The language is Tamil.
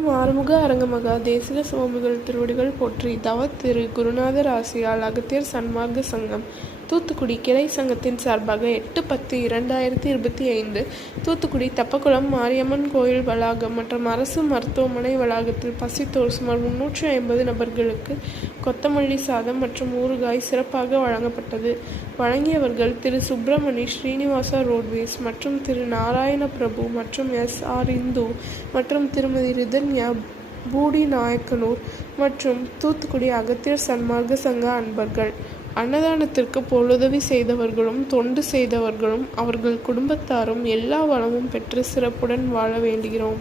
ஓம் ஆறுமுக அரங்கமகா தேசிக சுவாமிகள் திருவடிகள் போற்றி. தவ திரு குருநாதர் ஆசியால் அகத்தியர் சன்மார்க்க சங்கம் தூத்துக்குடி கிளை சங்கத்தின் சார்பாக 8/10/2025 தூத்துக்குடி தப்பக்குளம் மாரியம்மன் கோயில் வளாகம் மற்றும் அரசு மருத்துவமனை வளாகத்தில் பசித்தோர் சுமார் 350 நபர்களுக்கு கொத்தமல்லி சாதம் மற்றும் ஊறுகாய் சிறப்பாக வழங்கப்பட்டது. வழங்கியவர்கள் திரு சுப்பிரமணி ஸ்ரீனிவாசா ரோட்வேஸ் மற்றும் திரு நாராயண பிரபு மற்றும் SR இந்து மற்றும் திருமதி ரிதன்யா பூடி நாயக்கனூர் மற்றும் தூத்துக்குடி அகத்தியர் சன்மார்க்க சங்க அன்பர்கள். அன்னதானத்திற்கு பொருளுதவி செய்தவர்களும் தொண்டு செய்தவர்களும் அவர்கள் குடும்பத்தாரும் எல்லா வளமும் பெற்று சிறப்புடன் வாழ வேண்டுகிறோம்.